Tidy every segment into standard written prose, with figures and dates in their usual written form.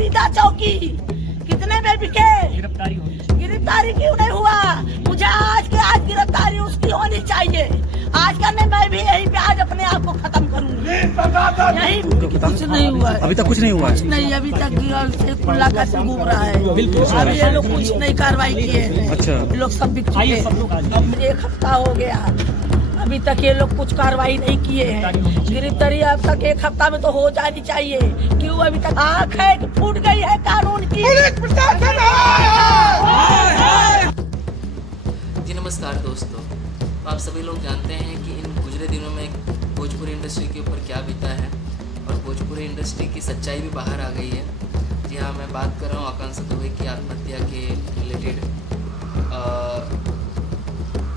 अभी तक कुछ नहीं हुआ कुछ नहीं, अभी तक खुला का घूम रहा है। अभी ये लोग कुछ नहीं कार्रवाई किए हैं। अच्छा, ये लोग सब बिक चुके हैं। अब 1 हफ्ता हो गया, अभी तक ये लोग कुछ कार्रवाई नहीं किए हैं। गिरफ्तारी अब तक 1 हफ्ता में तो हो जानी चाहिए। क्यों अभी तक आँख है कि फूट गई है कानून की? जी नमस्कार दोस्तों, आप सभी लोग जानते हैं कि इन गुजरे दिनों में भोजपुरी इंडस्ट्री के ऊपर क्या बीता है और भोजपुरी इंडस्ट्री की सच्चाई भी बाहर आ गई है। जी हाँ, मैं बात कर रहा हूँ आकांक्षा दुबे की आत्महत्या के रिलेटेड।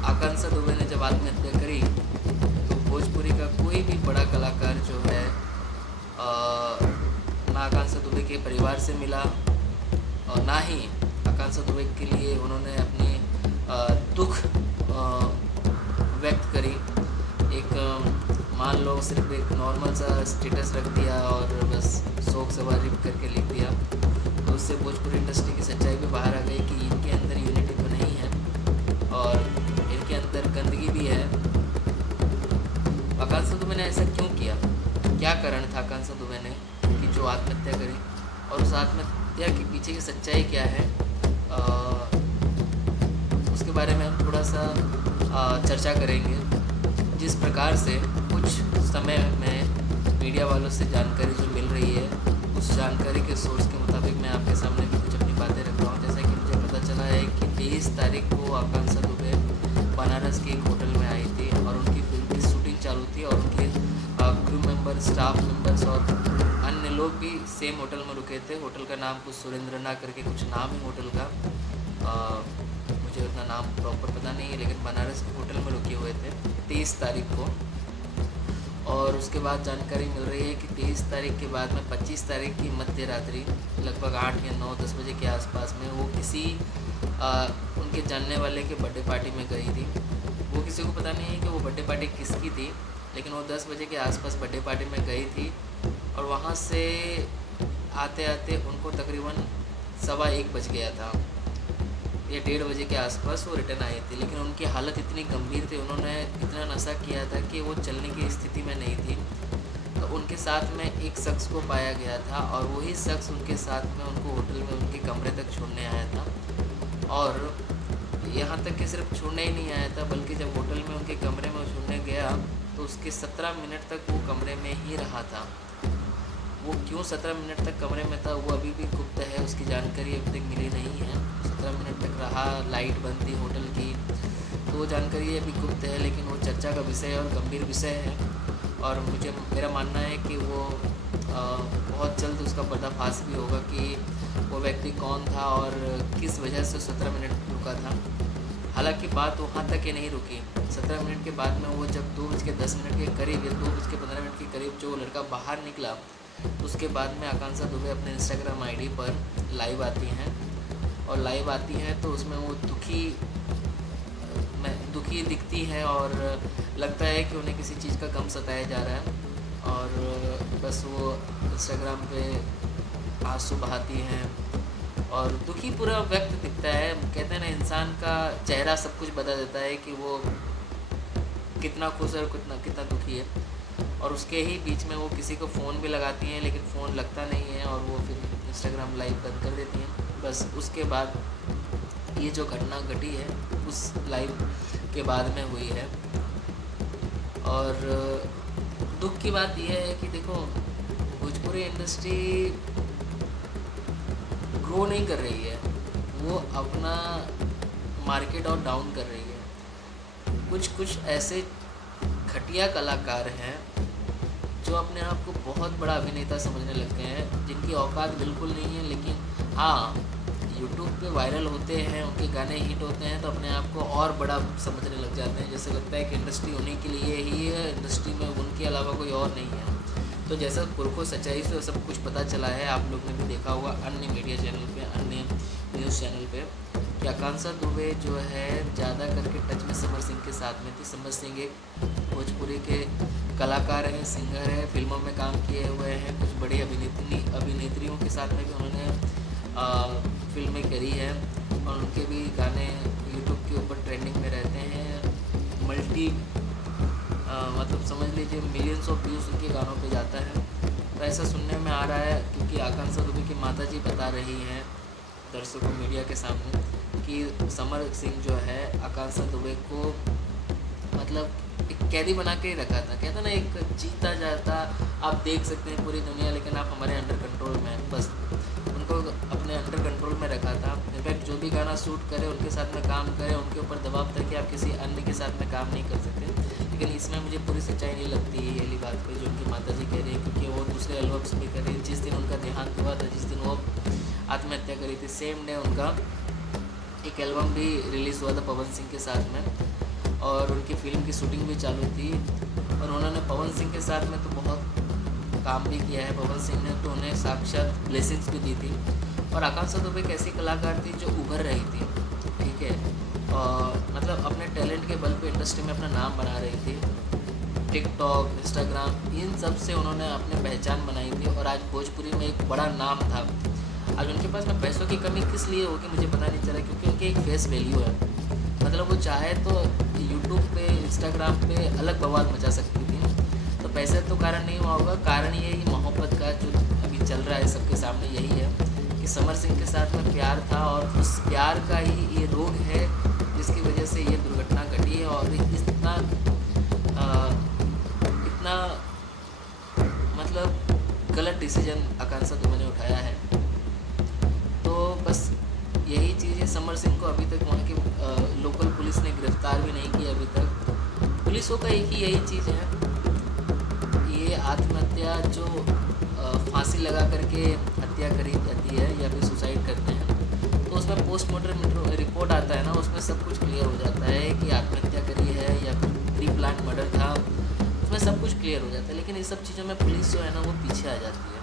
आकांक्षा दुबे ने जब आत्महत्या करी तो भोजपुरी का कोई भी बड़ा कलाकार जो है ना आकांक्षा दुबे के परिवार से मिला और ना ही आकांक्षा दुबे के लिए उन्होंने अपनी दुख व्यक्त करी। एक मान लो सिर्फ एक नॉर्मल सा स्टेटस रख दिया और बस शोक सवारी करके लिख दिया, तो उससे भोजपुरी इंडस्ट्री की सच्चाई भी बाहर आ गई कि इनके अंदर यूनिटी तो नहीं है और इनके अंदर गंदगी भी है। आकांक्षा दुबे ने ऐसा क्यों किया? क्या कारण था आकांक्षा दुबे ने कि जो आत्महत्या करी, और उस आत्महत्या के पीछे की सच्चाई क्या है, उसके बारे में हम थोड़ा सा चर्चा करेंगे। जिस प्रकार से कुछ समय में मीडिया वालों से जानकारी जो मिल रही है, उस जानकारी के सोर्स के मुताबिक मैं आपके सामने भी कुछ अपनी बातें रख रहा हूँ। जैसा कि मुझे पता चला है कि 23 तारीख को आकांक्षा दुबे बनारस के एक होटल में आई थी और उनकी फिल्म की शूटिंग चालू थी और उनके क्रू मेंबर, स्टाफ मेंबर्स और अन्य लोग भी सेम होटल में रुके थे। होटल का नाम कुछ सुरेंद्रना करके कुछ नाम है होटल का, मुझे उतना नाम प्रॉपर पता नहीं है, लेकिन बनारस के होटल में रुके हुए थे 23 तारीख को। और उसके बाद जानकारी मिल रही है कि 23 तारीख के बाद में 25 तारीख की मध्य रात्रि लगभग 8 या 9-10 बजे के आसपास में वो किसी उनके जानने वाले के बर्थडे पार्टी में गई थी। वो किसी को पता नहीं है कि वो बर्थडे पार्टी किसकी थी, लेकिन वो 10 बजे के आसपास बर्थडे पार्टी में गई थी और वहाँ से आते आते उनको तकरीबन 1:15 बज गया था या 1:30 बजे के आसपास वो रिटर्न आई थी। लेकिन उनकी हालत इतनी गंभीर थी, उन्होंने इतना नशा किया था कि वो चलने की स्थिति में नहीं थी। तो उनके साथ में एक शख्स को पाया गया था और वही शख्स उनके साथ में उनको होटल में उनके कमरे तक छोड़ने आया था। और यहाँ तक कि सिर्फ छोड़ने ही नहीं आया था, बल्कि जब होटल में उनके कमरे में छोड़ने गया तो उसके 17 मिनट तक वो कमरे में ही रहा था। वो क्यों 17 मिनट तक कमरे में था वो अभी भी गुप्त है, उसकी जानकारी अभी तक मिली नहीं है। 17 मिनट तक रहा, लाइट बंद थी होटल की, तो वो जानकारी अभी गुप्त है, लेकिन वो चर्चा का विषय और गंभीर विषय है। और मेरा मानना है कि वो बहुत जल्द उसका पर्दाफाश भी होगा कि वो व्यक्ति कौन था और किस वजह से 17 मिनट रुका था। हालांकि बात वहाँ तक ही नहीं रुकी। 17 मिनट के बाद में वो जब 2:10 के करीब या 2:15 के करीब जो लड़का बाहर निकला, उसके बाद में आकांक्षा दुबे अपने इंस्टाग्राम आईडी पर लाइव आती हैं और लाइव आती हैं तो उसमें वो दुखी दिखती है और लगता है कि उन्हें किसी चीज़ का गम सताया जा रहा है और बस वो इंस्टाग्राम पे आंसू बहाती हैं और दुखी पूरा व्यक्त दिखता है। कहते हैं ना, इंसान का चेहरा सब कुछ बता देता है कि वो कितना खुश है और कितना दुखी है। और उसके ही बीच में वो किसी को फ़ोन भी लगाती हैं, लेकिन फ़ोन लगता नहीं है और वो फिर इंस्टाग्राम लाइव बंद कर देती हैं। बस उसके बाद ये जो घटना घटी है उस लाइव के बाद में हुई है। और दुख की बात यह है कि देखो, भोजपुरी इंडस्ट्री ग्रो नहीं कर रही है, वो अपना मार्केट और डाउन कर रही है। कुछ ऐसे घटिया कलाकार हैं जो अपने आप को बहुत बड़ा अभिनेता समझने लग गए हैं, जिनकी औकात बिल्कुल नहीं है। लेकिन हाँ, यूट्यूब पे वायरल होते हैं, उनके गाने हिट होते हैं तो अपने आप को और बड़ा समझने लग जाते हैं। जैसे लगता है कि इंडस्ट्री उन्हीं के लिए ही है, इंडस्ट्री में उनके अलावा कोई और नहीं है। तो जैसा पुरखों सच्चाई से सब कुछ पता चला है, आप लोग ने भी देखा होगा अन्य मीडिया चैनल पे, अन्य न्यूज़ चैनल पे, कि आकांक्षा दुबे जो है ज़्यादा करके टच में समर सिंह के साथ में थी। समर सिंह एक भोजपुरी के कलाकार हैं, सिंगर हैं, फिल्मों में काम किए हुए हैं, कुछ बड़ी अभिनेत्रियों के साथ में भी उन्होंने फिल्में करी है और उनके भी गाने यूट्यूब के ऊपर ट्रेंडिंग में रहते हैं। मतलब समझ लीजिए मिलियंस ऑफ व्यूज़ उनके गानों पे जाता है। तो ऐसा सुनने में आ रहा है क्योंकि आकांक्षा दुबे की माता जी बता रही हैं दर्शकों मीडिया के सामने कि समर सिंह जो है आकांक्षा दुबे को मतलब एक कैदी बना के ही रखा था। कहता ना एक जीता जाता आप देख सकते हैं पूरी दुनिया, लेकिन आप हमारे अंडर कंट्रोल में हैं। बस उनको अपने अंडर कंट्रोल में रखा था। इनफैक्ट जो भी गाना शूट करे उनके साथ में काम करे, उनके ऊपर दबाव था कि आप किसी अन्य के साथ में काम नहीं कर सकते। लेकिन इसमें मुझे पूरी सच्चाई नहीं लगती है ये बात पे जो उनकी माता जी कह रही है, क्योंकि वो दूसरे एल्बम्स भी कर रही है। जिस दिन उनका देहांत हुआ था, जिस दिन वो आत्महत्या करी थी, सेम डे उनका एक एल्बम भी रिलीज़ हुआ था पवन सिंह के साथ में और उनकी फ़िल्म की शूटिंग भी चालू थी। और उन्होंने पवन सिंह के साथ में तो बहुत काम भी किया है। पवन सिंह ने तो उन्हें साक्षात ब्लेसिंग्स भी दी थी। और आकांक्षा दुबे एक ऐसी कलाकार थी जो उभर रही थी, ठीक है, और मतलब अपने टैलेंट के बल पे इंडस्ट्री में अपना नाम बना रही थी। टिकटॉक, इंस्टाग्राम, इन सब से उन्होंने अपनी पहचान बनाई थी और आज भोजपुरी में एक बड़ा नाम था। आज उनके पास में पैसों की कमी किस लिए होगी मुझे पता नहीं चला, क्योंकि उनकी एक फेस वैल्यू है। मतलब वो चाहे तो यूट्यूब पे, इंस्टाग्राम पे अलग बवाल मचा सकती थी। तो पैसे तो कारण नहीं हुआ होगा, कारण ये ही मोहब्बत का जो अभी चल रहा है सबके सामने यही है कि समर सिंह के साथ में प्यार था और उस प्यार का ही ये रोग है जिसकी वजह से ये दुर्घटना घटी है। और इतना मतलब गलत डिसीजन आकांक्षा दुबे ने उठाया है। तो बस यही चीज़ है। समर सिंह को अभी तक वहाँ की लोकल पुलिस ने गिरफ्तार भी नहीं किया अभी तक। पुलिसों का एक ही यही चीज़ है, ये आत्महत्या जो फांसी लगा करके हत्या करी जाती है या फिर सुसाइड करते हैं, तो उसमें पोस्टमार्टम रिपोर्ट आता है ना, उसमें सब कुछ क्लियर हो जाता है कि आत्महत्या करी है या फिर प्री प्लान मर्डर था, उसमें सब कुछ क्लियर हो जाता है। लेकिन इस सब चीज़ों में पुलिस जो है ना वो पीछे आ जाती है।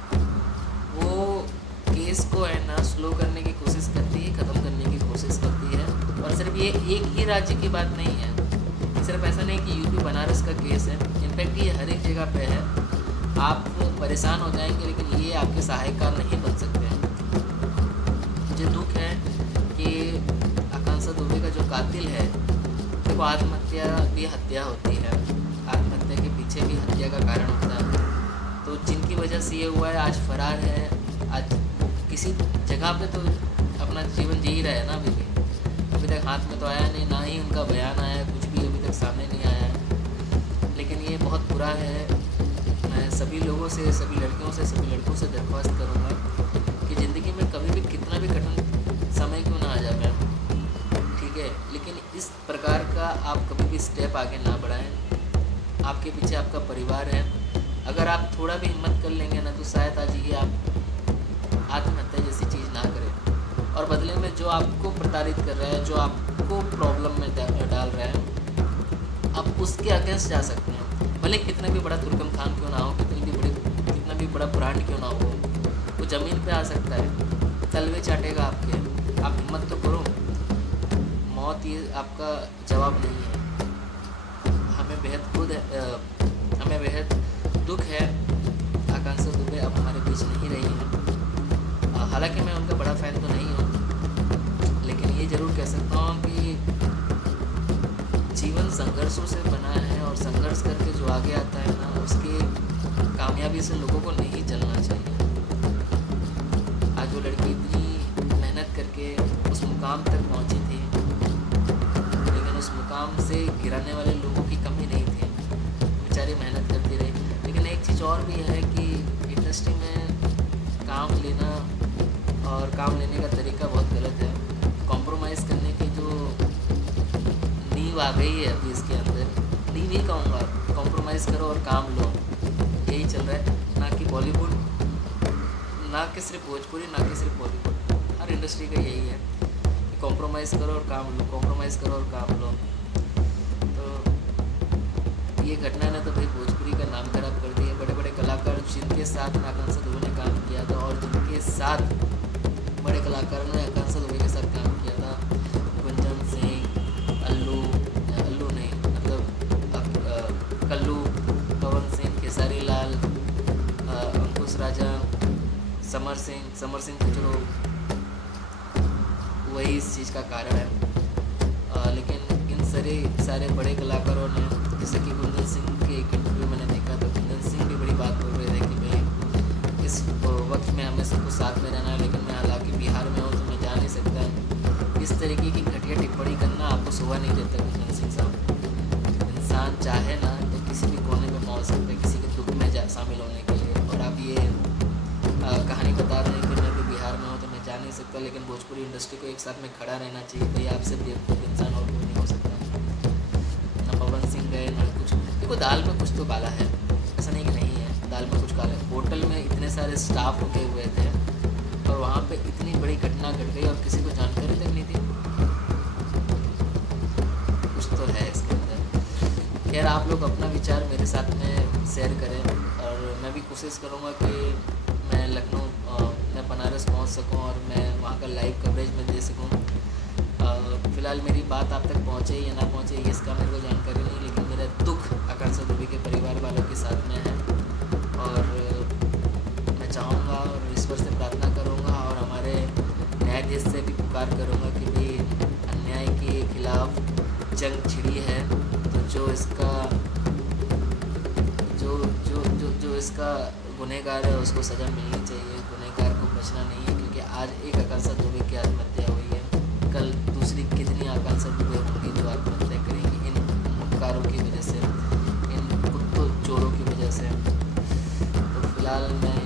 वो केस को है ना स्लो करने की कोशिश करती है, ख़त्म करने की कोशिश करती है। और सिर्फ ये एक ही राज्य की बात नहीं है, सिर्फ ऐसा नहीं कि यूपी बनारस का केस है। इनफैक्ट ये हर एक जगह पे है। आप परेशान हो जाएंगे लेकिन ये आपके सहायकार नहीं बन सकते हैं। मुझे दुख है कि आकांक्षा दुबे का जो कातिल है, देखो आत्महत्या भी हत्या होती है, आत्महत्या के पीछे भी हत्या का कारण होता है। तो जिनकी वजह से ये हुआ है आज फरार है, आज किसी जगह पे तो अपना जीवन जी ही रहा है ना। अभी तक हाथ में तो आया नहीं, ना ही उनका बयान आया, कुछ भी अभी तक सामने नहीं आया है। लेकिन ये बहुत बुरा है। मैं सभी लोगों से, सभी लड़कियों से, सभी लड़कों से दरख्वास्त करूँगा कि ज़िंदगी में कभी भी कितना भी कठिन समय क्यों ना आ जाए, ठीक है, लेकिन इस प्रकार का आप कभी भी स्टेप आगे ना बढ़ाएं। आपके पीछे आपका परिवार है। अगर आप थोड़ा भी हिम्मत कर लेंगे ना तो शायद आज ये आप आत्महत्या जैसी चीज़ ना करें। और बदले में जो आपको प्रताड़ित कर रहा है, जो आपको प्रॉब्लम में डाल रहा है, आप उसके अगेंस्ट जा सकते हैं। भले कितना भी बड़ा तुर्कम खान क्यों ना हो, कितना भी बड़ा ब्रांड क्यों ना हो, वो ज़मीन पे आ सकता है, तलवे चाटेगा आपके। आप हिम्मत तो करो। मौत ये आपका जवाब नहीं है। हमें बेहद दुख है आकांक्षा दुबे अब हमारे बीच नहीं रही है। हालांकि मैं उनका बड़ा फ़ैन तो नहीं हूँ, लेकिन ये ज़रूर कह सकता हूँ कि जीवन संघर्षों से बना है और संघर्ष करके जो आगे आता है ना, उसकी कामयाबी से लोगों को नहीं चलना चाहिए। आज वो लड़की इतनी मेहनत करके उस मुकाम तक पहुँची थी, लेकिन उस मुकाम से गिराने वाले लोगों की कमी नहीं थी। बेचारी मेहनत करती रही। लेकिन एक चीज़ और भी है कि इंडस्ट्री में काम लेना और काम लेने का तरीका बहुत गलत है। कॉम्प्रोमाइज़ करने की जो नींव आ गई है अभी इसके अंदर, नींव ही कहूँगा, कॉम्प्रोमाइज़ करो और काम लो, यही चल रहा है। ना कि बॉलीवुड, ना कि सिर्फ भोजपुरी, ना कि सिर्फ बॉलीवुड, हर इंडस्ट्री का यही है कि कॉम्प्रोमाइज़ करो और काम लो, कॉम्प्रोमाइज़ करो और काम लो। तो ये घटना ने तो भाई भोजपुरी का नाम खराब कर दिया। बड़े बड़े कलाकार जिनके साथ में आकांक्षा दुबे ने काम किया था और जिनके साथ बड़े कलाकारों ने आकांक्षा दुबे के साथ काम किया था, गुंजन सिंह, अल्लू नहीं मतलब कल्लू, पवन सिंह, खेसारी लाल, अंकुश राजा, समर सिंह तो चलो वही इस चीज़ का कारण है। लेकिन इन सारे बड़े कलाकारों ने, जैसे कि कुंदन सिंह के एक इंटरव्यू मैंने देखा, तो कुंदन सिंह भी बड़ी बात बोल रहे थे कि भाई इस वक्त में हमें सबको साथ में रहना है, लेकिन मैं हालांकि बिहार में हूँ तो मैं जा नहीं सकता। इस तरीके की घटिया टिप्पणी करना आपको शोभा नहीं देता कुंदन सिंह साहब। इंसान चाहे ना तो किसी भी कोने में पहुँच सकता है किसी के दुख में शामिल होने के लिए। और आप ये कहानी बता रहे हैं कि मैं भी बिहार में हूँ तो मैं जा नहीं सकता, लेकिन भोजपुरी इंडस्ट्री को एक साथ में खड़ा रहना चाहिए। भाई आपसे बेवकूफ़ इंसान और कोई नहीं हो सकता। ना पवन सिंह गए ना कुछ। देखो दाल में कुछ तो काला है, ऐसा नहीं कि नहीं है, दाल में कुछ काला है। होटल में इतने सारे स्टाफ रुके हुए थे और वहाँ पे इतनी बड़ी घटना घट गई और किसी को जानकारी तक नहीं थी। कुछ तो है इसके अंदर। खैर आप लोग अपना विचार मेरे साथ में शेयर करें और मैं भी कोशिश करूँगा कि मैं लखनऊ मैं बनारस पहुंच सकूं और मैं वहां का लाइव कवरेज में दे सकूं। फ़िलहाल मेरी बात आप तक पहुंचे या ना पहुंचे इसका मेरे को जानकारी नहीं, लेकिन मेरा दुख आकांक्षा दुबे के परिवार वालों के साथ में है। और मैं चाहूँगा और ईश्वर से प्रार्थना करूँगा और हमारे न्यायाधीश से भी पुकार करूँगा कि भाई अन्याय के खिलाफ जंग छिड़ी है तो जो इसका गुनहगार है उसको सज़ा मिलनी चाहिए, गुनहगार को बचना नहीं है। क्योंकि आज एक आकांक्षा दुबे की आत्महत्या हुई है, कल दूसरी कितनी आकांक्षा दुबे होंगी जो आत्महत्या करेंगी इन मुनकारों की वजह से, इन कुत्तों चोरों की वजह से। तो फिलहाल मैं